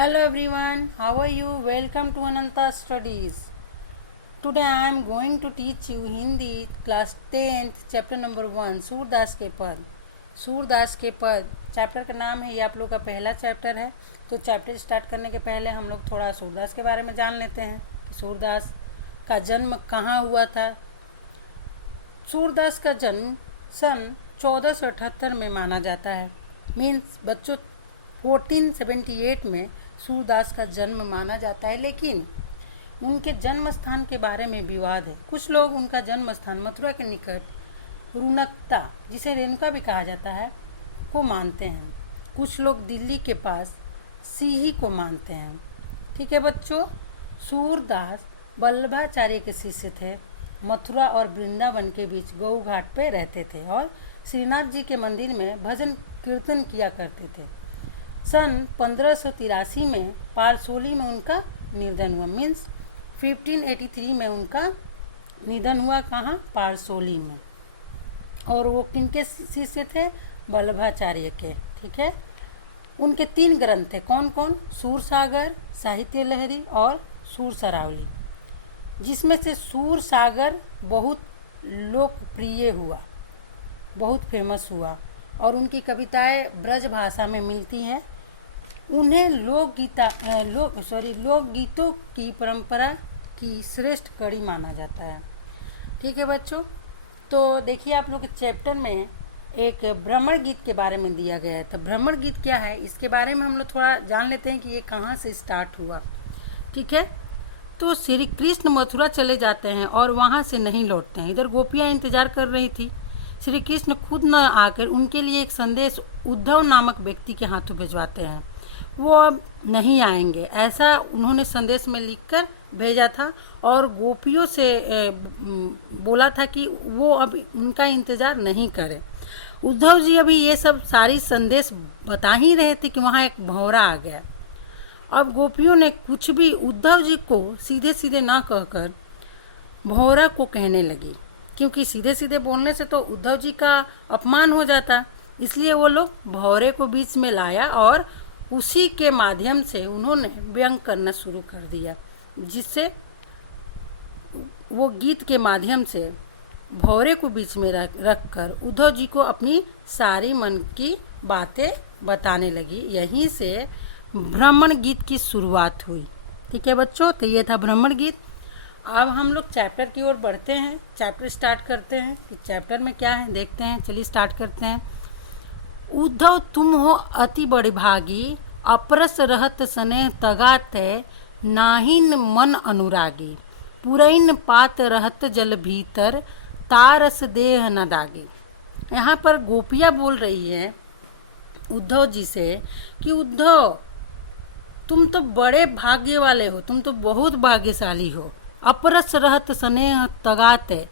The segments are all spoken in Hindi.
Hello everyone, how are you? Welcome to Ananta Studies. Today I am going to teach you Hindi class 10th chapter number 1 Surdas के पद। सूरदास के पद चैप्टर का नाम है, ये आप लोग का पहला चैप्टर है। तो चैप्टर स्टार्ट करने के पहले हम लोग थोड़ा सूरदास के बारे में जान लेते हैं कि सूरदास का जन्म कहाँ हुआ था। सूरदास का जन्म सन 1478 में माना जाता है। मीन्स बच्चों 1478 में सूरदास का जन्म माना जाता है, लेकिन उनके जन्म स्थान के बारे में विवाद है। कुछ लोग उनका जन्म स्थान मथुरा के निकट रुनकता, जिसे रेणुका भी कहा जाता है, को मानते हैं। कुछ लोग दिल्ली के पास सीही को मानते हैं। ठीक है बच्चों, सूरदास वल्लभाचार्य के शिष्य थे। मथुरा और वृंदावन के बीच गऊ घाट पे रहते थे और श्रीनाथ जी के मंदिर में भजन कीर्तन किया करते थे। सन 1583 में पारसोली में उनका निधन हुआ। मीन्स 1583 में उनका निधन हुआ। कहाँ? पारसोली में। और वो किनके शिष्य थे? वल्लभाचार्य के। ठीक है, उनके 3 ग्रंथ थे। कौन कौन? सूरसागर, साहित्य लहरी और सूरसरावली, जिसमें से सूरसागर बहुत लोकप्रिय हुआ, बहुत फेमस हुआ और उनकी कविताएं ब्रज भाषा में मिलती हैं। उन्हें लोकगीतों की परंपरा की श्रेष्ठ कड़ी माना जाता है। ठीक है बच्चों, तो देखिए आप लोग के चैप्टर में एक भ्रमण गीत के बारे में दिया गया है। तो भ्रमण गीत क्या है, इसके बारे में हम लोग थोड़ा जान लेते हैं कि ये कहाँ से स्टार्ट हुआ। ठीक है, तो श्री कृष्ण मथुरा चले जाते हैं और वहाँ से नहीं लौटते हैं। इधर गोपियाँ इंतजार कर रही थी। श्री कृष्ण खुद न आकर उनके लिए एक संदेश उद्धव नामक व्यक्ति के हाथों भिजवाते हैं। वो अब नहीं आएंगे, ऐसा उन्होंने संदेश में लिखकर भेजा था और गोपियों से बोला था कि वो अब उनका इंतज़ार नहीं करें। उद्धव जी अभी ये सब सारी संदेश बता ही रहे थे कि वहाँ एक भंवरा आ गया। अब गोपियों ने कुछ भी उद्धव जी को सीधे सीधे ना कहकर भंवरा को कहने लगी, क्योंकि सीधे सीधे बोलने से तो उद्धव जी का अपमान हो जाता। इसलिए वो लोग भंवरे को बीच में लाया और उसी के माध्यम से उन्होंने व्यंग करना शुरू कर दिया, जिससे वो गीत के माध्यम से भंवरे को बीच में रख कर उद्धव जी को अपनी सारी मन की बातें बताने लगी। यहीं से भ्रमण गीत की शुरुआत हुई। ठीक है बच्चों, तो ये था भ्रमण गीत। अब हम लोग चैप्टर की ओर बढ़ते हैं, चैप्टर स्टार्ट करते हैं कि चैप्टर में क्या है देखते हैं। चलिए स्टार्ट करते हैं। उद्धव तुम हो अति बड़े भागी, अपरस रहत स्नेह तगात है, नाहिन मन अनुरागी, पुरैन पात रहत जल भीतर, तारस देह न दागी। यहाँ पर गोपिया बोल रही है उद्धव जी से कि उद्धव तुम तो बड़े भाग्य वाले हो, तुम तो बहुत भाग्यशाली हो। अपरस रहत स्नेह तगात है,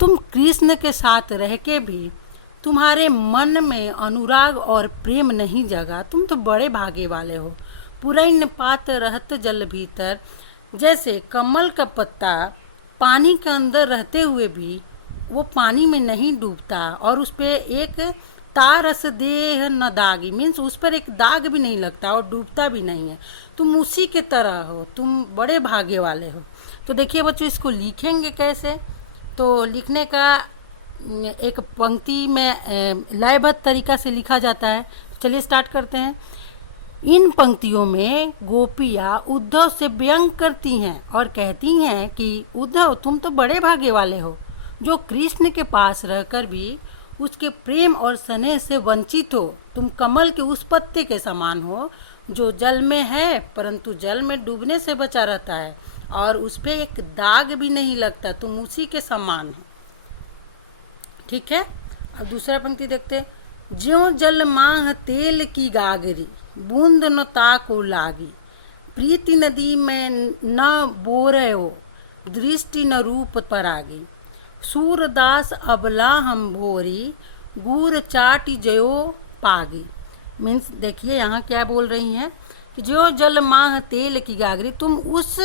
तुम कृष्ण के साथ रह के भी तुम्हारे मन में अनुराग और प्रेम नहीं जगा, तुम तो बड़े भाग्य वाले हो। पुरैन पात रहत जल भीतर, जैसे कमल का पत्ता पानी के अंदर रहते हुए भी वो पानी में नहीं डूबता और उस पर एक तारस देह न दागी, मीन्स उस पर एक दाग भी नहीं लगता और डूबता भी नहीं है, तुम उसी के तरह हो, तुम बड़े भाग्य वाले हो। तो देखिए बच्चों, इसको लिखेंगे कैसे? तो लिखने का एक पंक्ति में लयबद्ध तरीका से लिखा जाता है। चलिए स्टार्ट करते हैं। इन पंक्तियों में गोपियाँ उद्धव से व्यंग करती हैं और कहती हैं कि उद्धव तुम तो बड़े भाग्य वाले हो, जो कृष्ण के पास रहकर भी उसके प्रेम और स्नेह से वंचित हो। तुम कमल के उस पत्ते के समान हो जो जल में है परंतु जल में डूबने से बचा रहता है और उस पर एक दाग भी नहीं लगता, तुम उसी के समान हो। ठीक है, अब दूसरा पंक्ति देखते। ज्यों जल माह तेल की गागरी, बूंद न ताको लागी, प्रीति नदी में न बोरयो, दृष्टि न रूप परागी, सूरदास अबला हम भोरी, गुर चाटी जयो पागी। मीन्स देखिए यहाँ क्या बोल रही हैं कि जो जल माह तेल की गागरी, तुम उस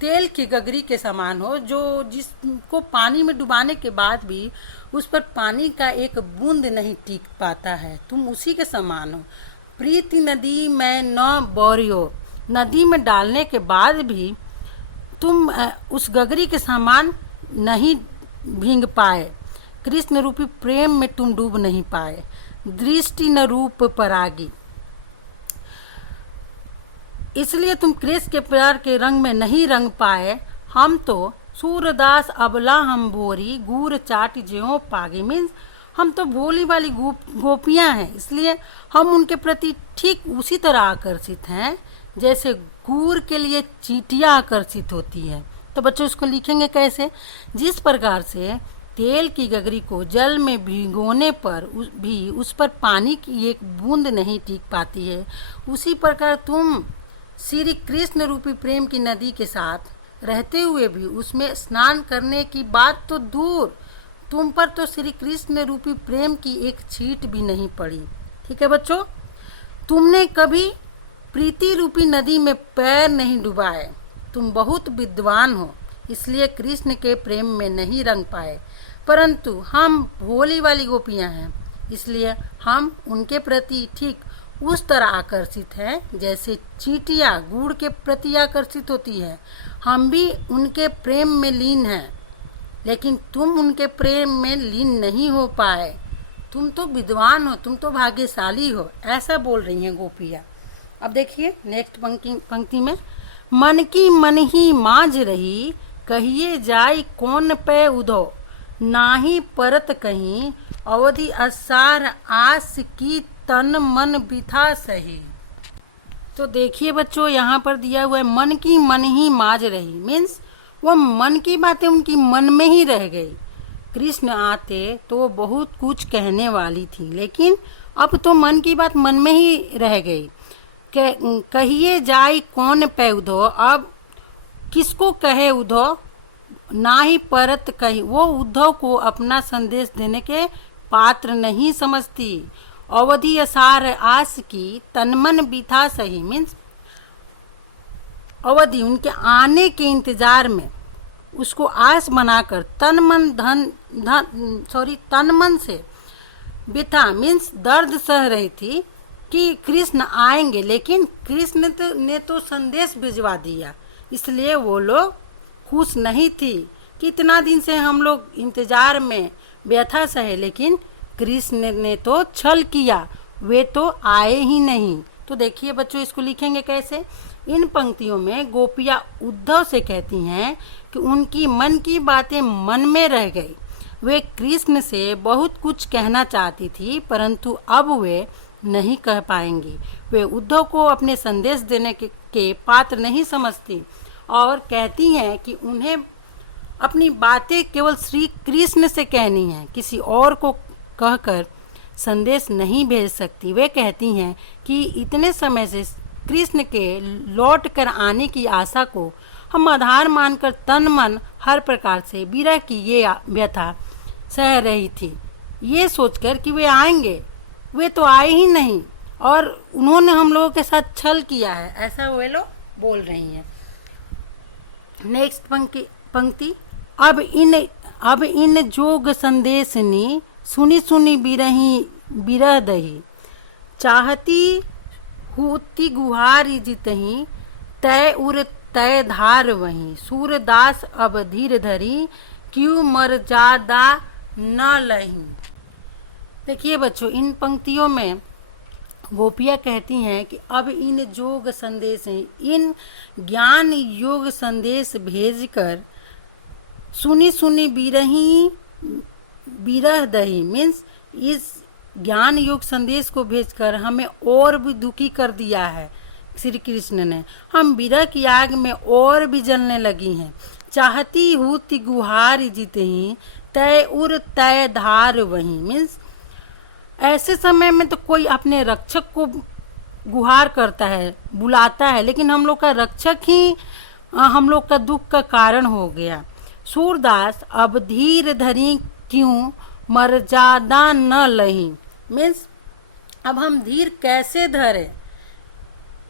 तेल की गगरी के समान हो जो जिसको पानी में डुबाने के बाद भी उस पर पानी का एक बूंद नहीं टिक पाता है, तुम उसी के समान हो। प्रीति नदी में न बौरियो, नदी में डालने के बाद भी तुम उस गगरी के समान नहीं भींग पाए, कृष्ण रूपी प्रेम में तुम डूब नहीं पाए, दृष्टि न रूप परागी, इसलिए तुम कृष्ण के प्यार के रंग में नहीं रंग पाए। हम तो सूरदास अबला हम बोरी गूर चाट ज्यों पागी, मीन्स हम तो भोली वाली गोपियां हैं, इसलिए हम उनके प्रति ठीक उसी तरह आकर्षित हैं जैसे गूर के लिए चींटियां आकर्षित होती है। तो बच्चों इसको लिखेंगे कैसे? जिस प्रकार से तेल की गगरी को जल में भिगोने पर भी उस पर पानी की एक बूंद नहीं टिक पाती है, उसी प्रकार तुम श्री कृष्ण रूपी प्रेम की नदी के साथ रहते हुए भी उसमें स्नान करने की बात तो दूर, तुम पर तो श्री कृष्ण रूपी प्रेम की एक छींट भी नहीं पड़ी। ठीक है बच्चों, तुमने कभी प्रीति रूपी नदी में पैर नहीं डुबाए, तुम बहुत विद्वान हो इसलिए कृष्ण के प्रेम में नहीं रंग पाए, परंतु हम भोली वाली गोपियां हैं इसलिए हम उनके प्रति ठीक उस तरह आकर्षित हैं जैसे चींटियां गुड़ के प्रति आकर्षित होती है। हम भी उनके प्रेम में लीन हैं, लेकिन तुम उनके प्रेम में लीन नहीं हो पाए, तुम तो विद्वान हो, तुम तो भाग्यशाली हो, ऐसा बोल रही हैं गोपियाँ। अब देखिए नेक्स्ट पंक्ति में, मन की मन ही मांझ रही कहिए जाई कौन पे उधो, नाही परत कहीं अवधि असार आस की तन मन बिथा सही। तो देखिए बच्चों यहाँ पर दिया हुआ है मन की मन ही मांझ रही, मीन्स वो मन की बातें उनकी मन में ही रह गई। कृष्ण आते तो बहुत कुछ कहने वाली थी, लेकिन अब तो मन की बात मन में ही रह गई। कहिए जाई कौन पे उधो, अब किसको कहे उधो, ना ही परत कही, वो उद्धव को अपना संदेश देने के पात्र नहीं समझती। अवधि असार आस की तनमन बिथा सही, मीन्स अवधि उनके आने के इंतजार में उसको आस बनाकर तन मन से बिथा मीन्स दर्द सह रही थी कि कृष्ण आएंगे, लेकिन कृष्ण ने तो संदेश भिजवा दिया, इसलिए वो लोग खुश नहीं थी कि इतना दिन से हम लोग इंतजार में व्यथा सहे, लेकिन कृष्ण ने तो छल किया, वे तो आए ही नहीं। तो देखिए बच्चों इसको लिखेंगे कैसे? इन पंक्तियों में गोपियाँ उद्धव से कहती हैं कि उनकी मन की बातें मन में रह गई, वे कृष्ण से बहुत कुछ कहना चाहती थी परंतु अब वे नहीं कह पाएंगी। वे उद्धव को अपने संदेश देने के पात्र नहीं समझती और कहती हैं कि उन्हें अपनी बातें केवल श्री कृष्ण से कहनी है, किसी और को कहकर संदेश नहीं भेज सकती। वे कहती हैं कि इतने समय से कृष्ण के लौट कर आने की आशा को हम आधार मानकर तन मन हर प्रकार से विरह की ये व्यथा सह रही थी, ये सोचकर कि वे आएंगे, वे तो आए ही नहीं और उन्होंने हम लोगों के साथ छल किया है, ऐसा वे लोग बोल रही हैं। नेक्स्ट पंक्ति, अब इन जोग संदेश नी सुनी सुनी बिरह दही, चाहती हुती गुहारी जितही तय उर तय धार वहीं, सूरदास अब धीर धरी क्यों मर्यादा न लही। देखिए बच्चों इन पंक्तियों में गोपियाँ कहती हैं कि अब इन जोग संदेश इन ज्ञान योग संदेश भेजकर सुनी सुनी बिरह दही, मीन्स इस ज्ञान योग संदेश को भेजकर हमें और भी दुखी कर दिया है श्री कृष्ण ने, हम विरह की आग में और भी जलने लगी हैं। चाहती हुती गुहार जीते ही तय उर तय धार वहीं, मीन्स ऐसे समय में तो कोई अपने रक्षक को गुहार करता है, बुलाता है, लेकिन हम लोग का रक्षक ही हम लोग का दुख का कारण हो गया। सूरदास अब धीर धरी क्यों मर्यादा न लही, मीन्स अब हम धीर कैसे धरे,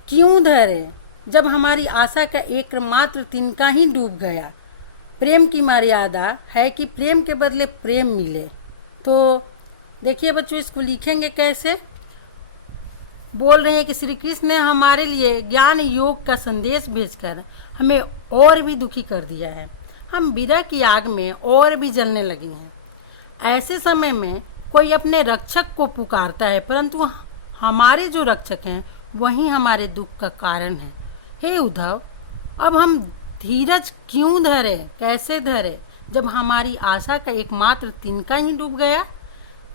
क्यों धरे जब हमारी आशा का एकमात्र तिनका ही डूब गया। प्रेम की मर्यादा है कि प्रेम के बदले प्रेम मिले। तो देखिए बच्चों इसको लिखेंगे कैसे? बोल रहे हैं कि श्री कृष्ण ने हमारे लिए ज्ञान योग का संदेश भेजकर हमें और भी दुखी कर दिया है। हम विरह की आग में और भी जलने लगे हैं। ऐसे समय में कोई अपने रक्षक को पुकारता है, परंतु हमारे जो रक्षक हैं वही हमारे दुख का कारण है। हे उद्धव, अब हम धीरज क्यों धरे, कैसे धरे, जब हमारी आशा का एकमात्र तिनका ही डूब गया।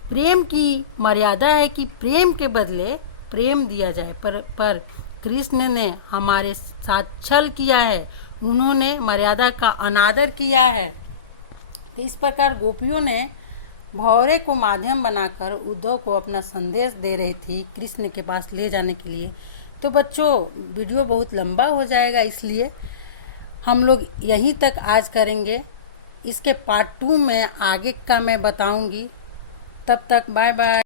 प्रेम की मर्यादा है कि प्रेम के बदले प्रेम दिया जाए, पर कृष्ण ने हमारे साथ छल किया है, उन्होंने मर्यादा का अनादर किया है। तो इस प्रकार गोपियों ने भौरे को माध्यम बनाकर उद्धव को अपना संदेश दे रही थी कृष्ण के पास ले जाने के लिए। तो बच्चों, वीडियो बहुत लंबा हो जाएगा, इसलिए हम लोग यहीं तक आज करेंगे। इसके पार्ट 2 में आगे का मैं बताऊंगी। तब तक बाय बाय।